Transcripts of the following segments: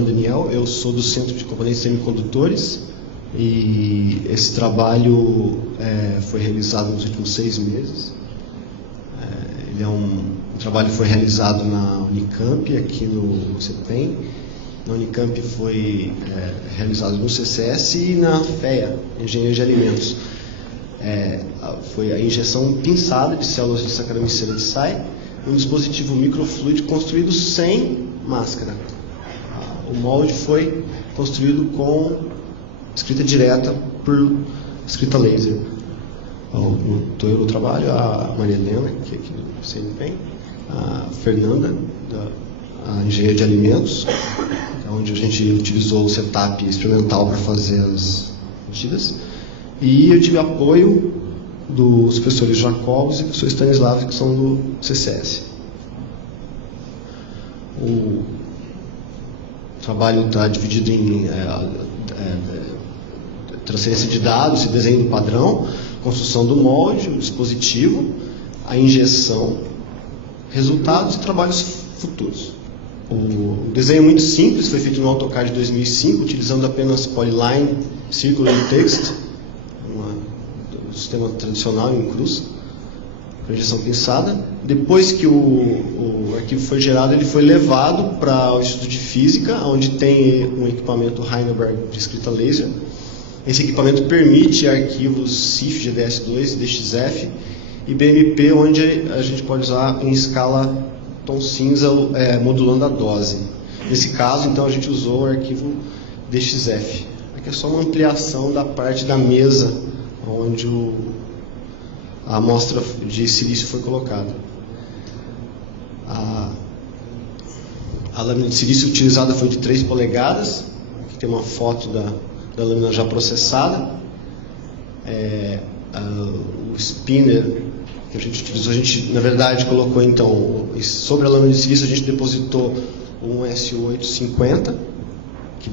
nome é Daniel, eu sou do Centro de Componentes Semicondutores e esse trabalho foi realizado nos últimos 6 meses. O trabalho foi realizado na Unicamp, aqui no CEPEM. Na Unicamp foi realizado no CCS e na FEA, Engenharia de Alimentos. Foi a injeção pinçada de células de Saccharomycela thyssae, um dispositivo microfluidico construído sem máscara. O molde foi construído com escrita direta por escrita laser. Estou eu no trabalho, a Maria Helena, que é aqui do CNPEM, a Fernanda, da Engenharia de Alimentos, onde a gente utilizou o setup experimental para fazer as medidas. E eu tive apoio dos professores Jacobs e do professor Stanislav, que são do CCS. O trabalho está dividido em transferência de dados e desenho do padrão, construção do molde, o dispositivo, a injeção, resultados e trabalhos futuros. O desenho é muito simples, foi feito no AutoCAD de 2005, utilizando apenas Polyline Circular Text, um sistema tradicional em cruz, para injeção pinçada. Depois que o arquivo foi gerado, ele foi levado para o Instituto de Física, onde tem um equipamento Heidelberg de escrita laser. Esse equipamento permite arquivos CIF, GDS2, DXF e BMP, onde a gente pode usar em escala tom cinza, modulando a dose. Nesse caso, então, a gente usou o arquivo DXF. Aqui é só uma ampliação da parte da mesa onde a amostra de silício foi colocada. A lâmina de silício utilizada foi de 3 polegadas. Aqui tem uma foto da lâmina já processada. O spinner que a gente utilizou, a gente na verdade colocou então, sobre a lâmina de silício a gente depositou um SU850, que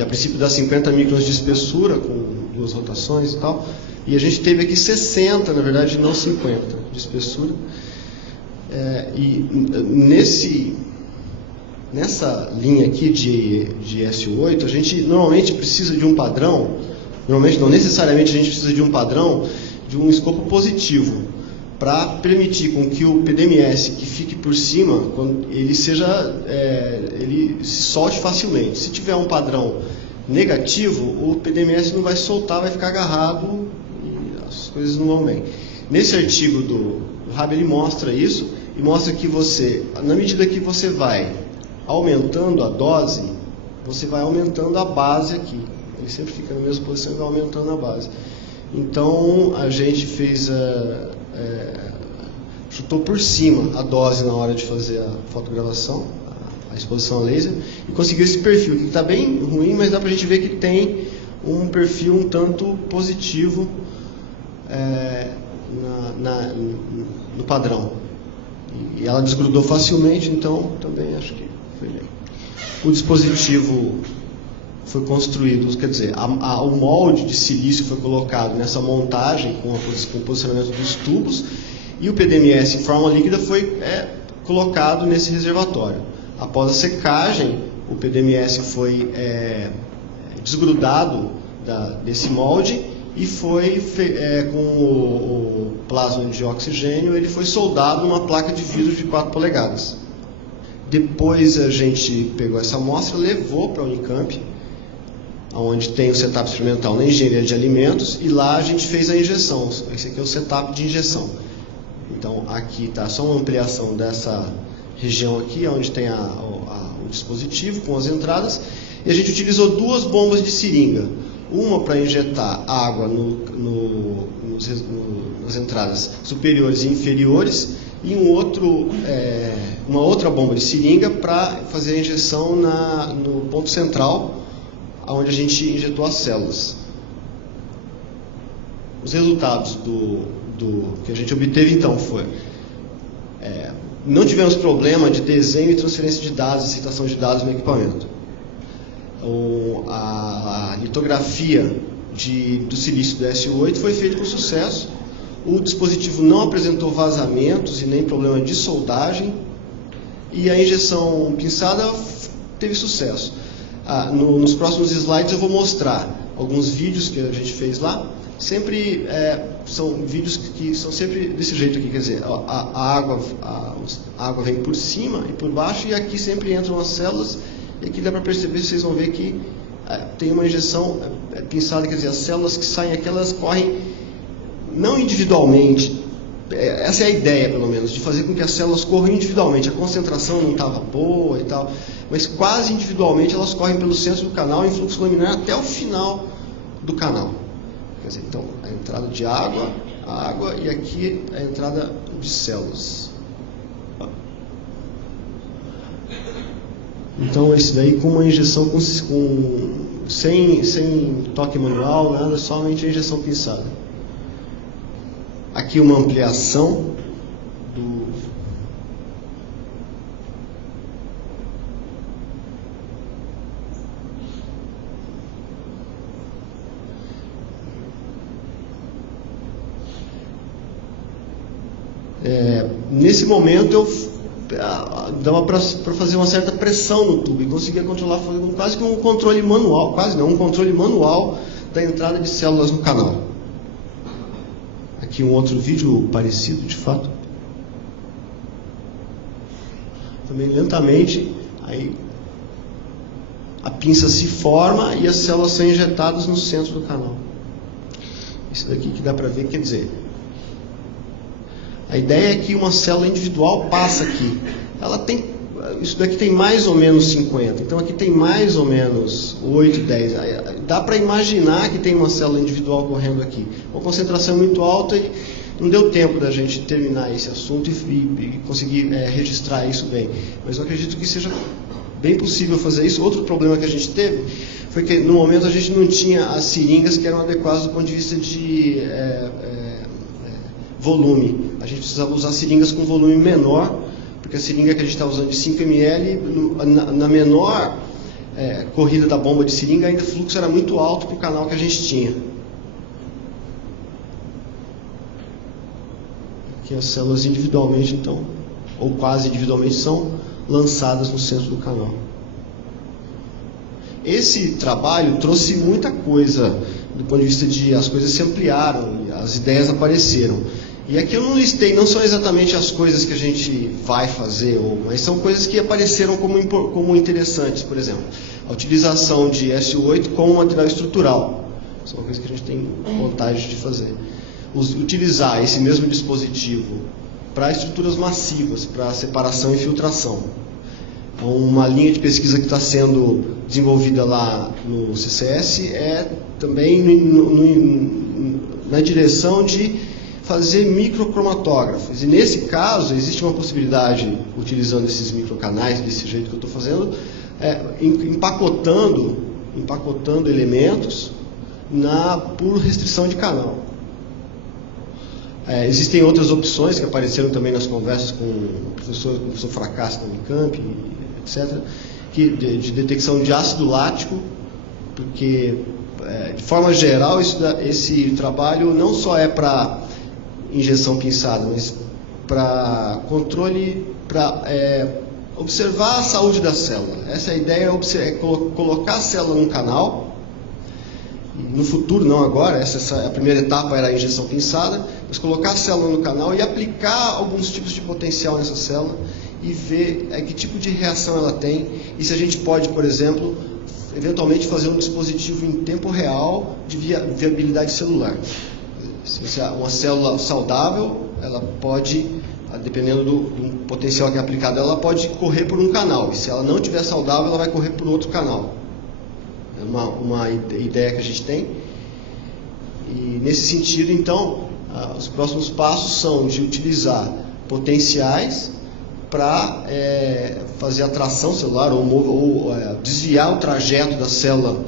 a princípio dá 50 microns de espessura, com 2 rotações e tal, e a gente teve aqui 60, na verdade não 50, de espessura. Nessa linha aqui de SU8, a gente normalmente precisa de um padrão, normalmente não necessariamente a gente precisa de um padrão de um escopo positivo, para permitir com que o PDMS que fique por cima, ele se solte facilmente. Se tiver um padrão negativo, o PDMS não vai soltar, vai ficar agarrado e as coisas não vão bem. Nesse artigo do Rabi, ele mostra isso, e mostra que você, na medida que você vai aumentando a dose, você vai aumentando a base aqui. Ele sempre fica na mesma posição e vai aumentando a base. Então, a gente fez chutou por cima a dose na hora de fazer a fotogravação, a exposição a laser, e conseguiu esse perfil, que está bem ruim, mas dá para a gente ver que tem um perfil um tanto positivo no padrão. E ela desgrudou facilmente, então também acho que foi bem. O dispositivo foi construído, quer dizer, o molde de silício foi colocado nessa montagem com o posicionamento dos tubos, e o PDMS em forma líquida foi colocado nesse reservatório. Após a secagem, o PDMS foi desgrudado desse molde e foi com o plasma de oxigênio, ele foi soldado numa placa de vidro de 4 polegadas. Depois a gente pegou essa amostra, levou para a Unicamp, onde tem o setup experimental na Engenharia de Alimentos, e lá a gente fez a injeção. Esse aqui é o setup de injeção. Então aqui está só uma ampliação dessa região aqui, onde tem o dispositivo com as entradas, e a gente utilizou 2 bombas de seringa, uma para injetar água nas entradas superiores e inferiores, e uma outra bomba de seringa para fazer a injeção no ponto central, onde a gente injetou as células. Os resultados que a gente obteve então foi: não tivemos problema de desenho e transferência de dados, aceitação de dados no equipamento. A litografia do silício do SU8 foi feita com sucesso. O dispositivo não apresentou vazamentos e nem problema de soldagem, e a injeção pinçada teve sucesso. nos próximos slides eu vou mostrar alguns vídeos que a gente fez lá. Sempre são vídeos que são sempre desse jeito aqui, quer dizer, a água vem por cima e por baixo, e aqui sempre entram as células, e aqui dá para perceber, vocês vão ver que tem uma injeção pinçada, quer dizer, as células que saem aqui, elas correm não individualmente, essa é a ideia, pelo menos, de fazer com que as células corram individualmente. A concentração não estava boa e tal, mas quase individualmente elas correm pelo centro do canal em fluxo laminar até o final do canal. Quer dizer, então, a entrada de água, e aqui a entrada de células. Então, esse daí com uma injeção sem toque manual, nada, somente a injeção pinçada. Aqui uma ampliação do... nesse momento eu dava para fazer uma certa pressão no tubo e conseguia controlar, fazendo quase que um controle manual, um controle manual da entrada de células no canal. Aqui um outro vídeo parecido, de fato. Também lentamente, aí a pinça se forma e as células são injetadas no centro do canal. Isso daqui que dá para ver, quer dizer, a ideia é que uma célula individual passa aqui. Isso daqui tem mais ou menos 50, então aqui tem mais ou menos 8, 10. Dá para imaginar que tem uma célula individual correndo aqui. Uma concentração muito alta e não deu tempo da gente terminar esse assunto e conseguir registrar isso bem. Mas eu acredito que seja bem possível fazer isso. Outro problema que a gente teve foi que no momento a gente não tinha as seringas que eram adequadas do ponto de vista de volume. A gente precisava usar seringas com volume menor, porque a seringa que a gente está usando de 5 ml, na menor corrida da bomba de seringa, ainda o fluxo era muito alto para o canal que a gente tinha. Aqui as células individualmente, então, ou quase individualmente, são lançadas no centro do canal. Esse trabalho trouxe muita coisa, do ponto de vista de as coisas se ampliaram, as ideias apareceram. E aqui eu não listei, não são exatamente as coisas que a gente vai fazer, mas são coisas que apareceram como interessantes. Por exemplo, a utilização de SU8 como material estrutural. Isso é uma coisa que a gente tem vontade de fazer. Utilizar esse mesmo dispositivo para estruturas massivas, para separação e filtração. Uma linha de pesquisa que está sendo desenvolvida lá no CCS é também na direção de fazer microcromatógrafos. E nesse caso, existe uma possibilidade, utilizando esses microcanais, desse jeito que eu estou fazendo, empacotando elementos por restrição de canal. Existem outras opções que apareceram também nas conversas com o professor Fracassi da Unicamp, etc., de detecção de ácido lático, porque, de forma geral, esse trabalho não só é para injeção pinçada, mas para controle, para observar a saúde da célula. Essa é a ideia, colocar a célula num canal. No futuro, não agora, a primeira etapa era a injeção pinçada, mas colocar a célula no canal e aplicar alguns tipos de potencial nessa célula e ver que tipo de reação ela tem e se a gente pode, por exemplo, eventualmente fazer um dispositivo em tempo real de viabilidade celular. Se uma célula saudável, ela pode, dependendo do potencial que é aplicado, ela pode correr por um canal, e se ela não estiver saudável, ela vai correr por outro canal. É uma ideia que a gente tem. E nesse sentido, então, os próximos passos são de utilizar potenciais para fazer a tração celular ou desviar o trajeto da célula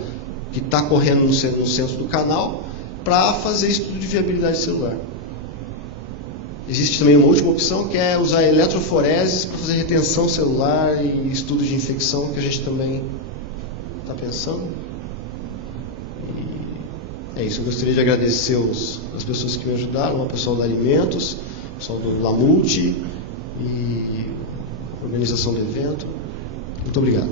que está correndo no centro do canal para fazer estudo de viabilidade celular. Existe também uma última opção, que é usar eletroforeses para fazer retenção celular e estudo de infecção, que a gente também está pensando. E é isso, eu gostaria de agradecer as pessoas que me ajudaram, o pessoal da Alimentos, o pessoal do Lamult e a organização do evento. Muito obrigado.